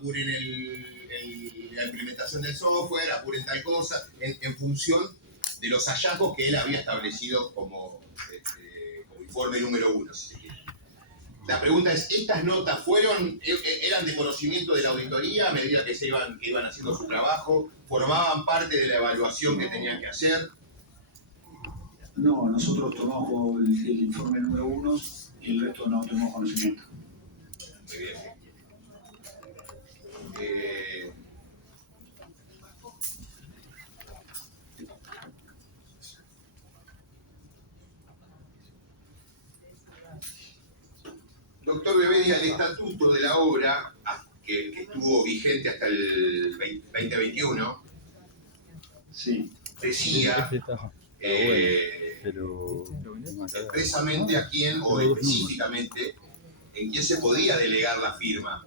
apuren la implementación del software, apuren tal cosa, en función de los hallazgos que él había establecido como informe número 1, si se quiere. La pregunta es, ¿estas notas eran de conocimiento de la auditoría a medida que iban haciendo su trabajo? ¿Formaban parte de la evaluación que tenían que hacer? No, nosotros tomamos el informe número 1 y el resto no tenemos conocimiento. Muy bien. Doctor Bevedia, el estatuto de la obra, que estuvo vigente hasta el 2021, sí, decía expresamente a quién o específicamente en quién se podía delegar la firma.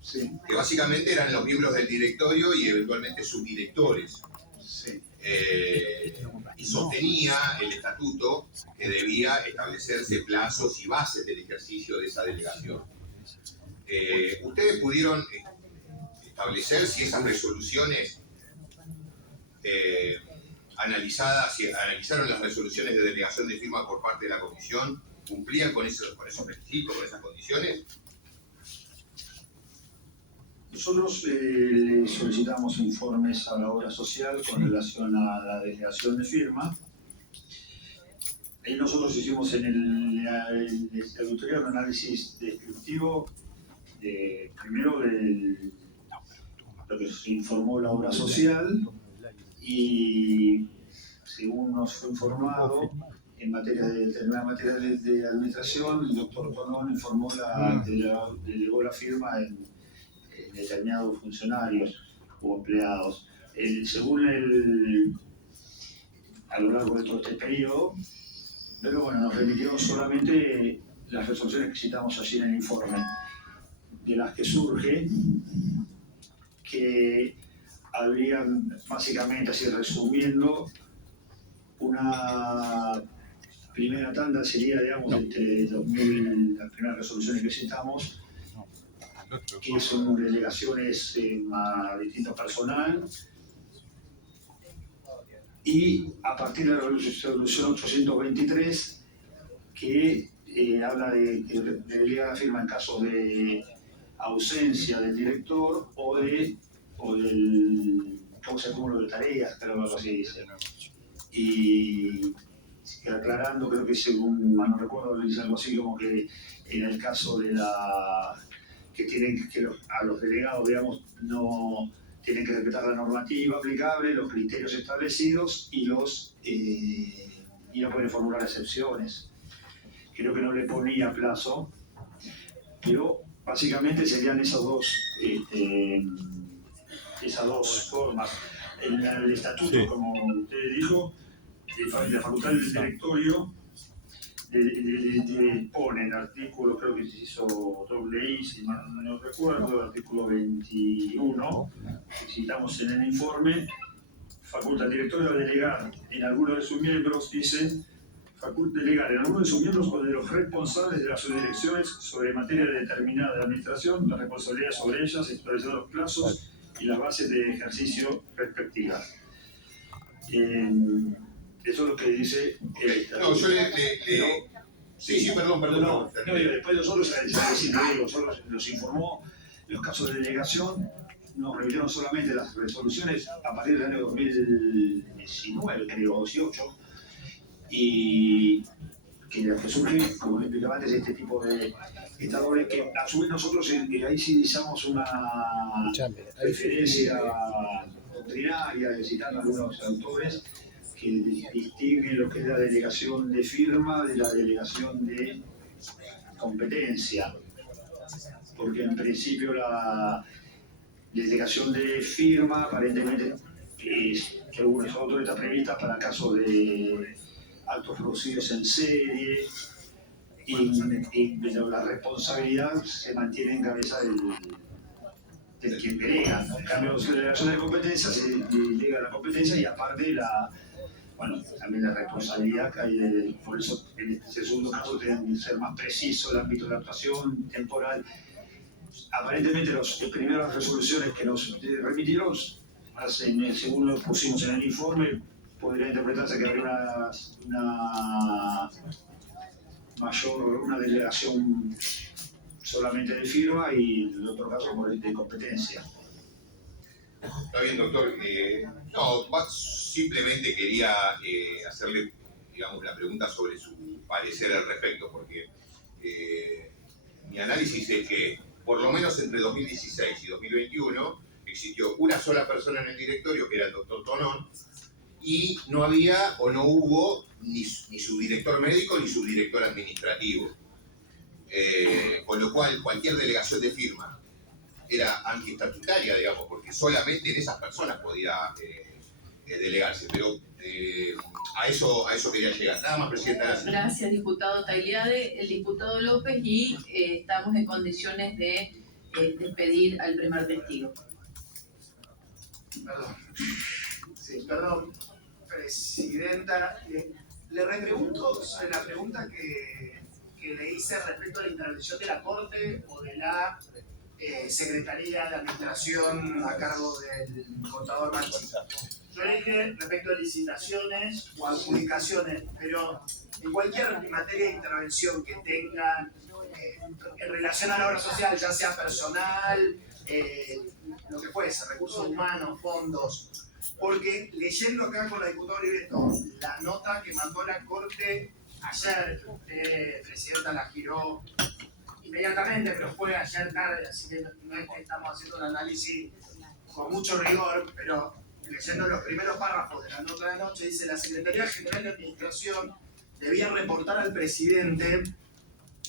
Sí. Que básicamente eran los miembros del directorio y eventualmente subdirectores. Sí. Y sostenía el estatuto que debía establecerse plazos y bases del ejercicio de esa delegación. ¿Ustedes pudieron establecer si esas resoluciones analizaron las resoluciones de delegación de firma por parte de la comisión, cumplían con esos requisitos, con esas condiciones? Nosotros le solicitamos informes a la obra social con relación a la delegación de firma. Ahí nosotros hicimos en el auditoría un análisis descriptivo primero de lo que se informó la obra social y según nos fue informado en materia de determinada materia de administración, el doctor Tonón informó delegó la firma en determinados funcionarios o empleados. A lo largo de todo este periodo, pero bueno, nos remitieron solamente las resoluciones que citamos allí en el informe, de las que surge que habrían, básicamente, así resumiendo, una primera tanda sería, digamos, entre las primeras resoluciones que citamos, que son delegaciones a distinto personal, y a partir de la resolución 823, que habla de delegar la firma en caso de ausencia del director o del acúmulo de tareas, creo que algo así dice. Y aclarando, creo que según mal no recuerdo, dice algo así como que en el caso de a los delegados, digamos, no tienen que respetar la normativa aplicable, los criterios establecidos y no pueden formular excepciones. Creo que no le ponía plazo, pero básicamente serían esas dos formas. El estatuto, sí, como usted dijo, la facultad del directorio pone en el artículo, creo que se hizo doble I, si mal no recuerdo, el artículo 21, que citamos en el informe, faculta al directorio a delegar en alguno de sus miembros, dice, delegar en alguno de sus miembros o de los responsables de las subdirecciones sobre materia determinada de administración, la responsabilidad sobre ellas, establecer los plazos y las bases de ejercicio respectivas. Eso es lo que dice el estatuto. No, yo Sí, perdón. No, después nosotros nos informó los casos de delegación, nos remitieron solamente las resoluciones a partir del año 2019, creo, 18, y que surge, como explicaba antes, este tipo de estadores que a su vez nosotros ahí sí usamos una referencia doctrinaria, citando a algunos autores, que distingue lo que es la delegación de firma de la delegación de competencia. Porque en principio la delegación de firma aparentemente es, según los autores, está prevista para casos de actos producidos en serie pero la responsabilidad se mantiene en cabeza del quien delega. En cambio, la delegación de competencia se delega la competencia y aparte también la responsabilidad que hay, por eso en este segundo caso tienen que ser más preciso el ámbito de actuación temporal. Aparentemente las primeras resoluciones que nos remitieron, según lo pusimos en el informe, podría interpretarse que habría una delegación solamente de firma y en otro caso de competencia. Está bien, doctor. Simplemente quería hacerle, digamos, la pregunta sobre su parecer al respecto, porque mi análisis es que por lo menos entre 2016 y 2021 existió una sola persona en el directorio, que era el doctor Tonón, y no había o no hubo ni subdirector médico ni subdirector administrativo. Con lo cual, cualquier delegación de firma era antiestatutaria, digamos, porque solamente en esas personas podía delegarse. Pero a eso quería llegar. Nada más, Presidenta. Gracias, diputado Tagliade. El diputado López, y estamos en condiciones de despedir al primer testigo. Perdón. Sí, perdón, Presidenta. Le repregunto sobre la pregunta que le hice respecto a la intervención de la Corte o de la Secretaría de Administración a cargo del contador Marchi. Yo le dije respecto a licitaciones o adjudicaciones, pero en cualquier materia de intervención que tengan en relación a la obra social, ya sea personal, lo que fuese, recursos humanos, fondos, porque leyendo acá con la diputada Oliveto la nota que mandó la Corte ayer, Presidenta, la giró inmediatamente, pero fue ayer tarde, así que no es que estamos haciendo un análisis con mucho rigor, pero leyendo los primeros párrafos de la nota de anoche, dice: la Secretaría General de Administración debía reportar al presidente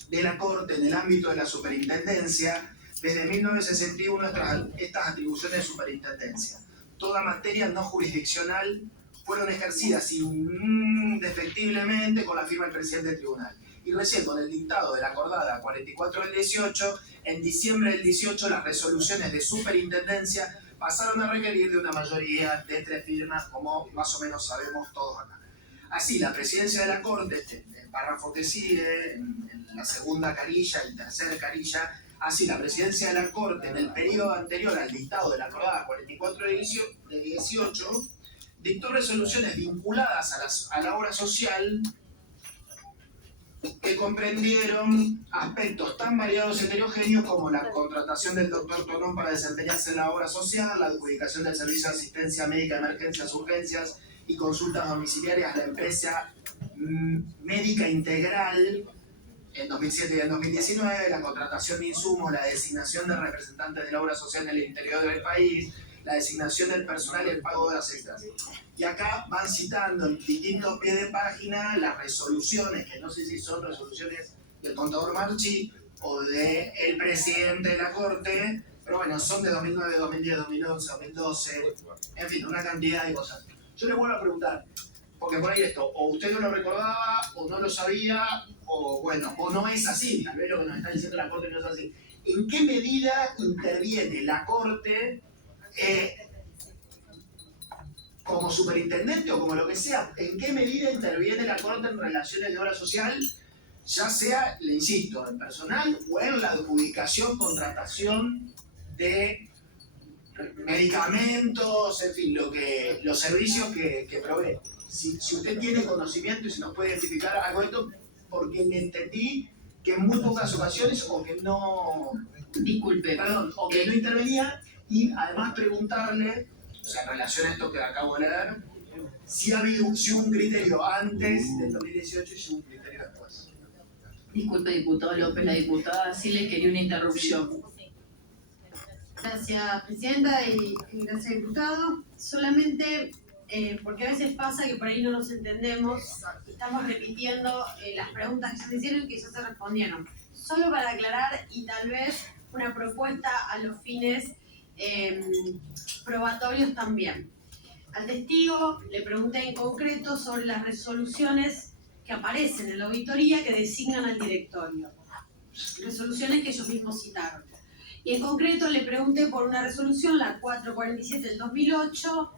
de la Corte en el ámbito de la superintendencia desde 1961 estas atribuciones de superintendencia. Toda materia no jurisdiccional fueron ejercidas indefectiblemente con la firma del presidente del tribunal. Y recién con el dictado de la acordada 44 del 18, en diciembre del 18 las resoluciones de superintendencia pasaron a requerir de una mayoría de 3 firmas, como más o menos sabemos todos acá. Así, la presidencia de la Corte, el párrafo que sigue, en la segunda carilla, el tercer carilla, así, la presidencia de la Corte en el periodo anterior al dictado de la acordada 44 de 18, dictó resoluciones vinculadas a la obra social que comprendieron aspectos tan variados y heterogéneos como la contratación del doctor Tonón para desempeñarse en la obra social, la adjudicación del servicio de asistencia médica, emergencias, urgencias y consultas domiciliarias a la empresa médica integral en 2007 y en 2019, la contratación de insumos, la designación de representantes de la obra social en el interior del país, la designación del personal y el pago de las extras. Y acá van citando en distintos pies de página las resoluciones, que no sé si son resoluciones del contador Marchi o del presidente de la Corte, pero bueno, son de 2009, 2010, 2011, 2012, en fin, una cantidad de cosas. Yo le vuelvo a preguntar, porque por ahí esto, o usted no lo recordaba, o no lo sabía, o bueno, o no es así, tal vez lo que nos está diciendo la Corte no es así. ¿En qué medida interviene la Corte como superintendente o como lo que sea? ¿En qué medida interviene la Corte en relaciones de obra social, ya sea, le insisto, en personal o en la adjudicación, contratación de medicamentos, en fin, los servicios que provee? Si usted tiene conocimiento y si nos puede identificar algo de esto, porque le entendí que en muy pocas ocasiones o que no... Disculpe. Perdón, o que no intervenía, y además preguntarle, o sea, en relación a esto que acabo de leer, si hubo un criterio antes del 2018 y si hubo un criterio después. Disculpe, diputado López, la diputada sí le quería una interrupción. Gracias, Presidenta, y gracias, diputado. Solamente porque a veces pasa que por ahí no nos entendemos, estamos repitiendo las preguntas que se hicieron y que ya se respondieron. Solo para aclarar y tal vez una propuesta a los fines probatorios también. Al testigo le pregunté en concreto sobre las resoluciones que aparecen en la auditoría que designan al directorio. Resoluciones que ellos mismos citaron. Y en concreto le pregunté por una resolución, la 447 del 2008,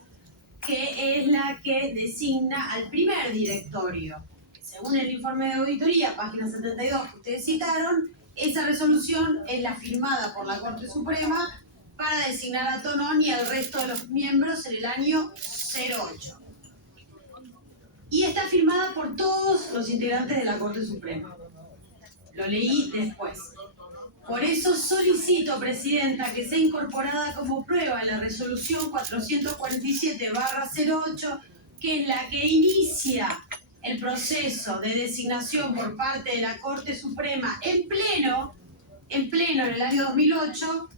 que es la que designa al primer directorio. Según el informe de auditoría, página 72 que ustedes citaron, esa resolución es la firmada por la Corte Suprema para designar a Tonón y al resto de los miembros en el año 08. Y está firmada por todos los integrantes de la Corte Suprema. Lo leí después. Por eso solicito, Presidenta, que sea incorporada como prueba la resolución 447/08, que es la que inicia el proceso de designación por parte de la Corte Suprema en pleno en el año 2008,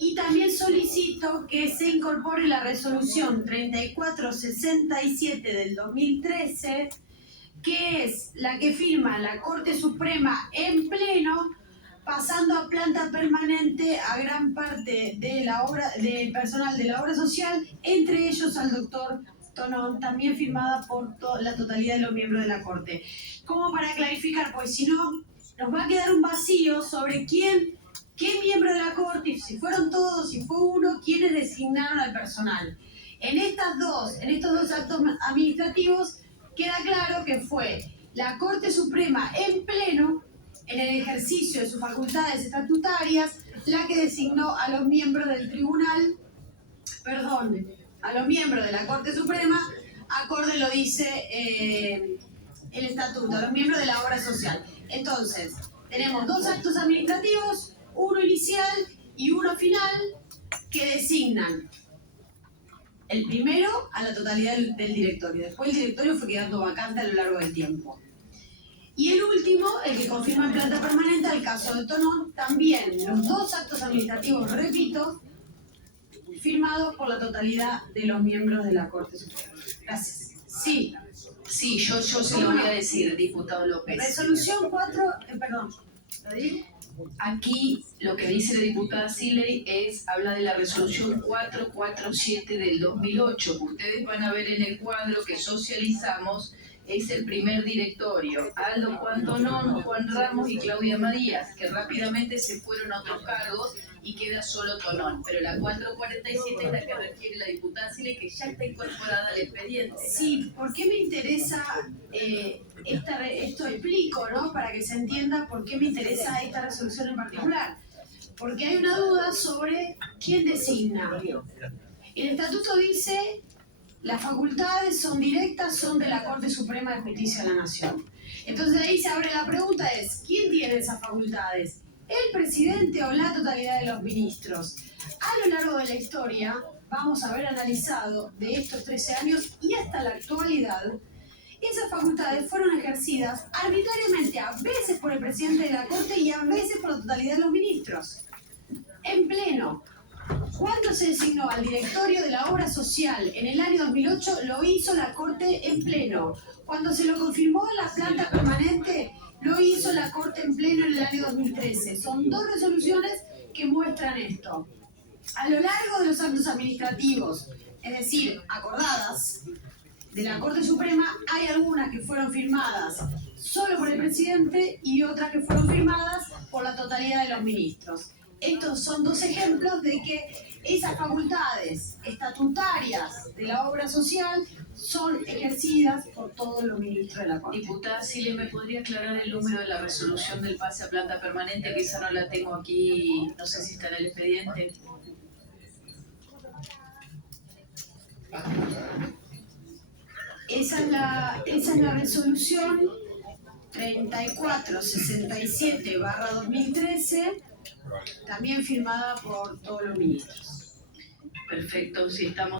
y también solicito que se incorpore la resolución 3467 del 2013, que es la que firma la Corte Suprema en pleno, pasando a planta permanente a gran parte de la obra, del personal de la obra social, entre ellos al doctor Tonón, también firmada por la totalidad de los miembros de la Corte. Como para clarificar, pues si no, nos va a quedar un vacío sobre qué miembro de la Corte, si fueron todos, si fue uno, quiénes designaron al personal. En estos dos actos administrativos queda claro que fue la Corte Suprema en pleno, en el ejercicio de sus facultades estatutarias, la que designó a los miembros del tribunal, a los miembros de la Corte Suprema, acorde lo dice el estatuto, a los miembros de la obra social. Entonces, tenemos dos actos administrativos, uno inicial y uno final, que designan el primero a la totalidad del directorio. Después el directorio fue quedando vacante a lo largo del tiempo. Y el último, el que confirma en planta permanente, al caso de Tonón, también los dos actos administrativos, repito, firmados por la totalidad de los miembros de la Corte Suprema. Gracias. Sí. Sí, yo se lo voy a decir, diputado López. Resolución 4, perdón, ¿lo digo? Aquí lo que dice la diputada Siley habla de la resolución 447 del 2008. Ustedes van a ver en el cuadro que socializamos, es el primer directorio, Aldo Juan Tonón, Juan Ramos y Claudia Marías, que rápidamente se fueron a otros cargos y queda solo Tonón. Pero la 447 es la que refiere la diputada Siley, que ya está incorporada al expediente. Sí, ¿por qué me interesa esto? Explico, ¿no? Para que se entienda por qué me interesa esta resolución en particular. Porque hay una duda sobre quién designa. El estatuto dice: las facultades son directas, son de la Corte Suprema de Justicia de la Nación. Entonces ahí se abre la pregunta, ¿quién tiene esas facultades? ¿El presidente o la totalidad de los ministros? A lo largo de la historia vamos a haber analizado de estos 13 años y hasta la actualidad, esas facultades fueron ejercidas arbitrariamente, a veces por el presidente de la Corte y a veces por la totalidad de los ministros. En pleno. Cuando se designó al directorio de la obra social en el año 2008, lo hizo la Corte en pleno. Cuando se lo confirmó en la planta permanente, lo hizo la Corte en pleno en el año 2013. Son dos resoluciones que muestran esto. A lo largo de los actos administrativos, es decir, acordadas, de la Corte Suprema, hay algunas que fueron firmadas solo por el presidente y otras que fueron firmadas por la totalidad de los ministros. Estos son dos ejemplos de que esas facultades estatutarias de la obra social son ejercidas por todos los ministros de la Corte. Diputada Siley, ¿me podría aclarar el número de la resolución del pase a planta permanente? Que esa no la tengo aquí, no sé si está en el expediente. Esa es la resolución 3467/2013, también firmada por todos los ministros. Perfecto, si estamos